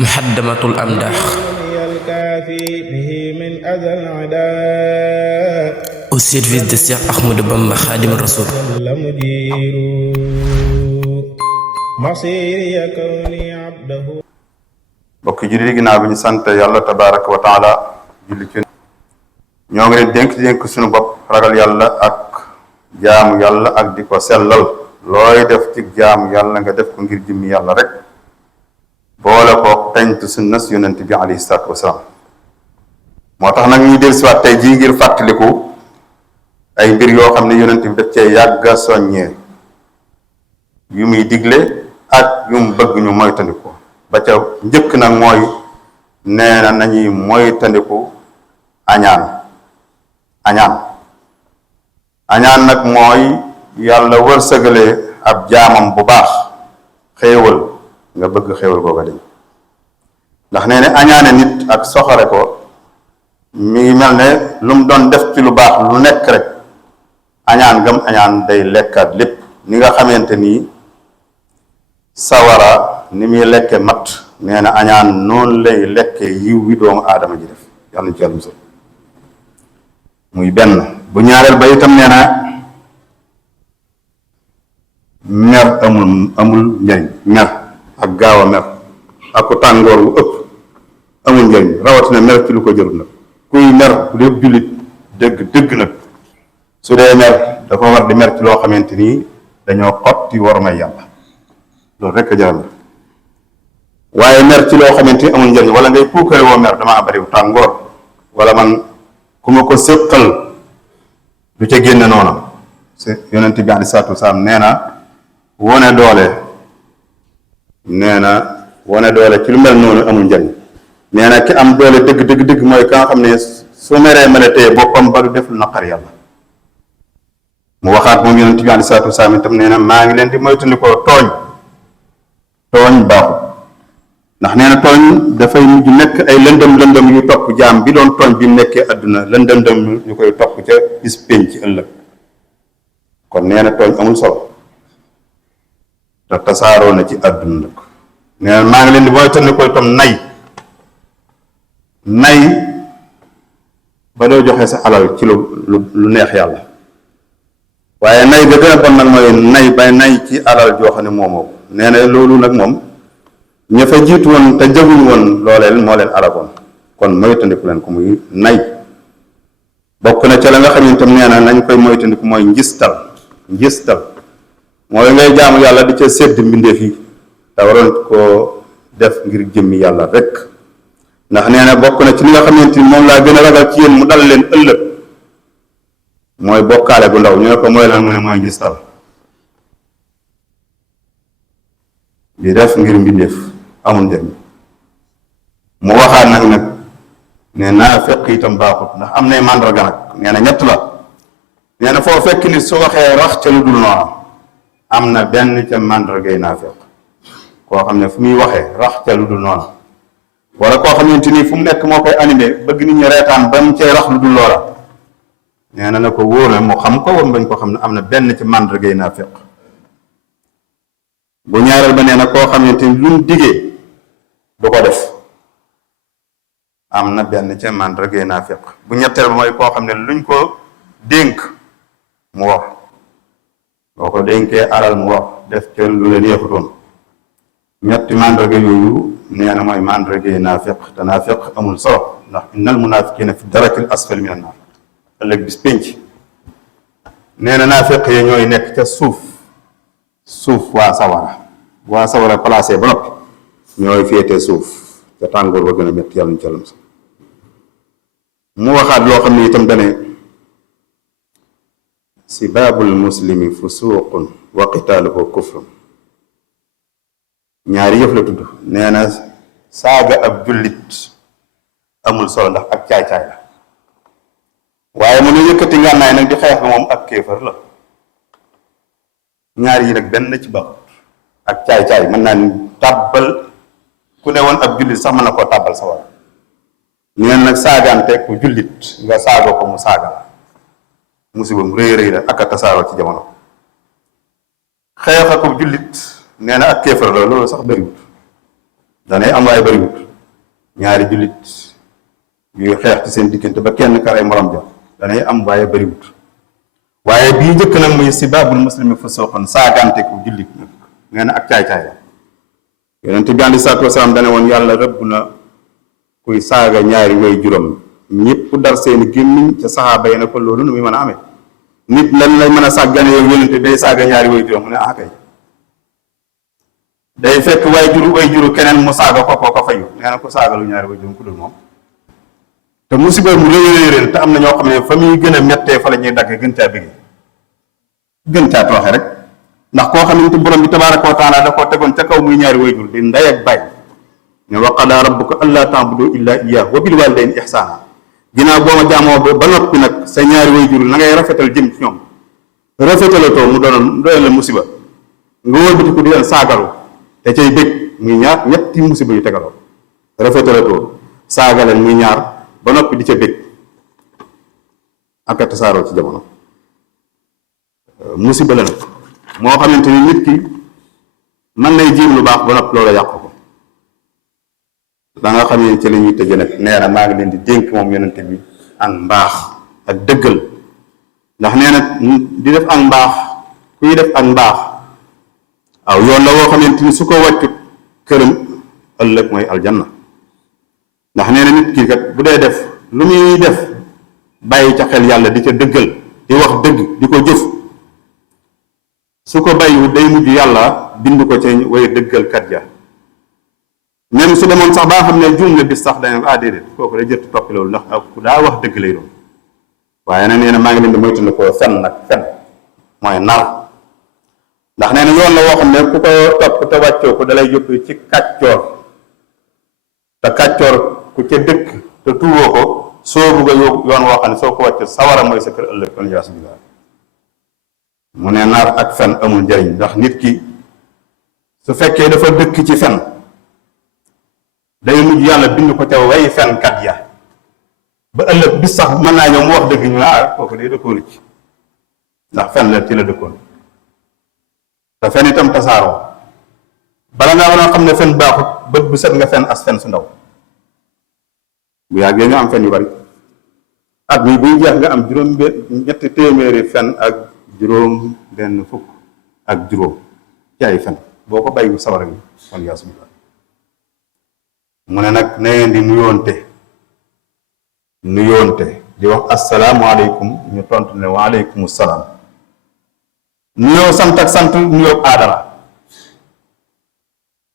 muxaddamatul amdaax au service de Cheikh Ahmadou Bamba Xaadimu Rasuul. mbokki julli di ginnaaw bi ñu sant yàlla tabaraka wa taala julli ci ñoo ngi leen dénk suñu bopp ragal yàlla ak jaamu yàlla ak di ko sellal looy def ci jaamu yàlla nga def ko ngir jëmmi yàlla rek boole ko teñtu sunna si yonent bi alayhi salaatu wasalaam. moo tax nag ñu del siwaat tey jii ngir fàttaliku ay mbir yoo xam ne yonent bi daf cee yàgga soññee yu muy digle ak yu mu bëgg ñu moytandiku ba ca njëkk nag mooy nee na nañuy moytandiku añaan nag mooy yàlla wërsëgalee ab jaamam bu baax xéewal nga bëgg xéewal googa dañ ndax nee ne añaane nit ak soxore ko mi ngi mel ne lu mu doon def ci lu baax lu nekk rek añaan gam añaan day lekkaat lépp ni nga xamante nii sawara ni muy lekke mat nee na añaan noonu lay lekke yiw wi doomu aadama ji def yàlla na ci yàlla musal muy benn bu ñaareel ba itam nee na mer amul njariñ mer ak gaaw a mer ak ko tàngoor wu ëpp amul njariñ rawatina mer ci lu ko jërul nag kuy mer bu dee jullit dëgg nag su dee mer dafa war di mer ci loo xamante nii dañoo xotti war may yàlla loolu rekk a jaral mer waaye mer ci loo xamante ni amul njariñ wala ngay puukare woo mer damaa bariw tàngoor wala man ku ma ko séqal du ca génn noona yonent bi aleyhi salaatu wasalaam nee na wone doole ci lu mel noonu amul njariñ nee na ki am doole dëgg mooy ka nga xam ne su meree mën a téye boppam ba du def lu naqar yàlla. mu waxaat moom yonent bi aleyhi salaatu wasalaam itam nee na maa ngi leen di moytandikoo tooñ baaxut ndax nee na tooñ dafay mujj nekk ay lëndëm yu topp jaam bi doon tooñ bi mu nekkee àdduna lëndëm yu koy topp ca bis pénc ci ëllëg kon nee na tooñ amul solo te tasaaroo na ci àdduna nag nee na maa ngi leen di moytandikoo itam nay ba doo joxe sa alal ci lu neex yàlla waaye nay ba gën a bon nag mooy nay ci alal joo xam ne moomoo nee na loolu nag moom ña fa jiitu woon te jaguñ woon looleel moo leen alagoon kon moytandiku leen ko muy nay bokk na ca la nga xam ne tam nee na nañ koy moytandiku mooy njistal mooy ngay jaamu yàlla di ca sédd mbindeef yi te waroon koo def ngir jëmmi yàlla rek ndax nee na bokk na ci li nga xamante ni moom laa gën a ragal ci yéen mu dal leen ëllëg mooy bokkaale bu ndaw ñu ne ko mooy lan mu ne mooy njistal di def ngir mbindeef amul njëriñ mu waxaat nag ne naafeq itam baaxut ndax am nay màndarga nag nee na ñett la nee na foo fekk nit su waxee rax ca lu dul noonu am na benn ca màndargay naafeq koo xam ne fu muy waxee rax ca lu dul noonu wala koo xamante ni fu mu nekk moo koy animé bëgg nit ñi reetaan ba mu cay rax lu dul loola nee na ko wóor na mu xam ko wam bañ ko xam ne am na benn ci màndargay naafeq bu ñaareel ba nee na koo xamante ni luñ digee du ko def am na benn ca màndargay naafeq bu ñetteel ba mooy koo xam ne luñ ko dénk mu wax boo ko dénkee alal mu wax def ca lu leen yëfutoon ñetti màndarga yooyu nee na mooy màndargay naafeq te naafeq amul solo ndax innal munaafiqiina fi darakil asfali minan naar ëllëg bis pénc nee na naafeq yi ñooy nekk ca suuf waa sawara placé ba noppi ñooy féete suuf ca tàngoor ba gën a métti yàlla ñu ca lam sa mu waxaat loo xam ne itam dane sibaabul muslimi fusuuqun wa qitaaluhu kufrun ñaari yëf la tudd nee na saaga ab jullit amul solo ndax ak caay-caay la waaye mu ne yëkkati ngànnaay nag di xeex bi moom ak kéefër la ñaar yi nag benn ci baaxut ak caay-caay mën naa ni tàbbal ku ne woon ab jullit sax mën na koo tàbbal sa war neen nag saagante ku jullit nga saaga ko mu saaga la musiba mu rëy la ak a tasaaroo ci jamono xeex ak jullit nee na ak kéefar la loolu sax bëriwut danay am waaye bariwut ñaari jullit yuy xeex ci seen diggante ba kenn ka rey morom ja danay am waaye bariwut waaye bii njëkk nag muy sibaabul muslimi fusuuqun saagante ku jullit nag nee na ak caay-caay la yonent bi aleyhi salaatu wasalaam dane woon yàlla rëbb na kuy saaga ñaari way juróom ñëpp dar seeni gémmiñ ca saxaaba yi ne ko loolu nu muy mën a amee nit lan lay mën a sàggane yow yonent day saaga ñaari way juróom mu ne ah kay day fekk way juru keneen mu saaga ko fayu nee na ko saagalu ñaari way juróom ku dul moom te musiba mu réeréeréel te am na ñoo xam ne fa muy gën a mettee fa la ñuy dagge gën caa bëggee gën caa tooxe rek ndax koo xamante borom bi tabaaraka wa taala da koo tegoon ca kaw muy ñaari way jur di ndey ak baay ne wa qadaa rabbuka allaa ta'budu illaa iyyaahu wa bil waalidayni ihsaana ginnaaw boo ma jaamoo ba noppi nag sa ñaari way jur na ngay rafetal jëm ci ñoom rafetalatoo mu doon la musiba nga wëlbati ko di leen saagaru te cay bëgg muy ñaar ñetti musiba yu tegaloo rafetalatoo saaga leen muy ñaar ba noppi di ca bëgg ak a tasaaroo ci jamono musiba la nag moo xamante ni nit ki mën nay jiim lu baax ba noppi loolu yàq ko da nga xam ne ci la ñuy tëjee nag nee na maa ngi leen di dénk moom yonente bi ak mbaax ak dëggal ndax nee na di def ak mbaax kuy def ak mbaax waaw yoon la woo xamante ni su ko wàccut këram ëllëg mooy aljanna ndax nee na nit ki kat bu dee def lu muy def bàyyi ca xel yàlla di ca dëggal di wax dëgg di ko jëf su ko bàyyiwu day mujj yàlla bind ko ca way dëggal kat ja même su demoon sax baa xam ne juum na bis sax dañ déedéet kooku day jëtt toppi loolu ndax ku daa wax dëgg lay doon waaye nag nee na maa ngi leen di moytu ko fen nag fen mooy nar ndax nee na yoon la woo xam ne ku ko topp te wàccoo ko dalay yóbbu ci kàccoor te kàccoor ku ca dëkk te tuuboo ko soo bugg a yoon woo xam ne soo ko wàccoo sawara mooy sa kër ëllëg kon yaa su mu ne nar ak fen amul njëriñ ndax nit ki su fekkee dafa dëkk ci fen day mujj yàlla bind ko ca way fenkat ya ba ëllëg bis sax mën naa ñëw mu wax dëgg ñu kooku day dëkkoon ci ndax fen la ci la dëkkoon te fen itam tasaaroo bala ngaa war a xam ne fen baaxut bët bu set nga fen as fen su ndaw bu yàggee nga am fen yu bari at mi buy jeex nga am ñetti téeméeri fen ak juróom benn fukk ak juróom ci ay fen boo ko bàyyi sawara gi kon yaa suñu mu ne nag na ngeen di nuyoonte di wax asalaamualeykum ñu tontu ne waaleykum salaam nuyoo sant ak sant nuyoo aada la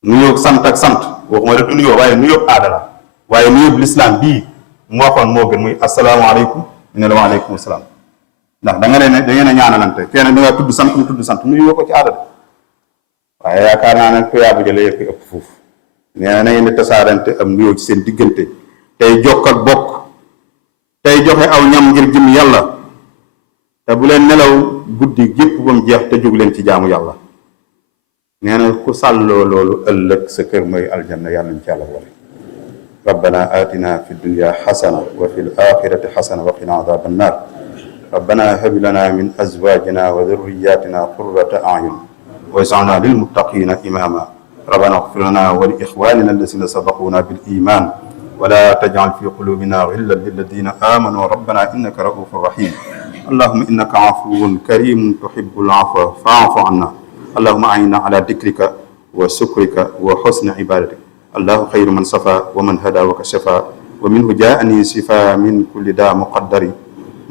nuyoo sant ak sant waxuma la du nuyoo waaye nuyoo aada la waaye nuyoo lislaam bii mu waxoon moo gën muy asalaamualeykum ñu ne la waaleykum salaam ndax da ngeen a ñaanalante kenn da nga tudd sant mu tudd sant nuyoo ko ci aada waaye yaakaar naa ne tuyaa bu jëlee yëpp ëpp foofu nee na ngeen di tasaarante am nuyoo ci seen diggante tey jokk ak bokk tey joxe aw ñam ngir jëm yàlla te bu leen nelaw guddi gépp ba mu jeex te jóg leen ci jaamu yàlla nee na ku sàlloo loolu ëllëg sa kër mooy aljanna yàlla ñu ci yàlla wala rabbana atina fi dunya xasana wa fi l axirati xasana wa qina adaba annar rabbana hab lana min azwajina wa dhurriyatina qurrata a'yun waj'alna lilmuttaqina imama ربنا اغفر لنا ولإخواننا الذين سبقونا بالإيمان ولا تجعل في قلوبنا غلا للذين آمنوا ربنا إنك رؤوف رحيم اللهم إنك عفو كريم تحب العفو فاعف عنا اللهم أعنا على ذكرك وشكرك وحسن عبادتك الله خير من صفى ومن هدى وكشفى ومنه جاءني شفاء من كل داء مقدر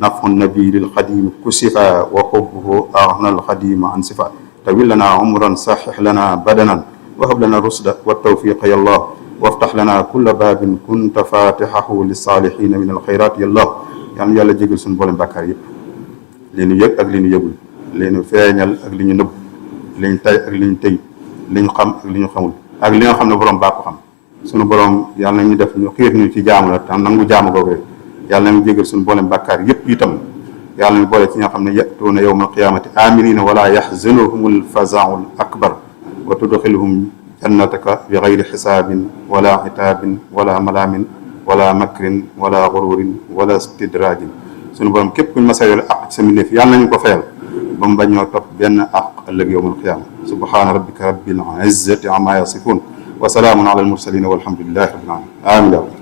نفع النبي للقديم كشفا وحبه أغنى القديم عن صفا طويل لنا عمرا صحح لنا بدنا وهب لنا الرشد والتوفيق يا الله وافتح لنا كل باب كنت فاتحه للصالحين من الخيرات يا الله yàlla yàlla jégal suñu boolem bàkkaar yëpp li ñu yëg ak li ñu yëgul li ñu feeñal ak li ñu nëbb li ñu tay ak li ñu tëy li ñu xam ak li ñu xamul ak li nga xam ne borom baa ko xam suñu borom yàlla nañu def ñu xiir ñu ci jaamu la tam nangu jaamu googu yàlla nañu jégal suñu boolem bàkkaar yëpp itam yàlla nañu boole ci ñoo xam ne yatuuna yawmal qiyaamati aaminina wala yaxzanuhumul fazaa'ul akbar wa tudxiluhum jannataka bi gayri xisaabin wala itaabin wala malaamin wala makrin wala xururin wala stidraajin suñu borom képp kuñ masayal ak sa mbindéef yàlla nañu ko fayal ba mu bañoo topp benn ak ëllëg yowmal qiyaama subhaana rabbika rabbil izzati amma yasifun wa salaamun ala al mursalin walhamdulillahi rabbil alamin amin.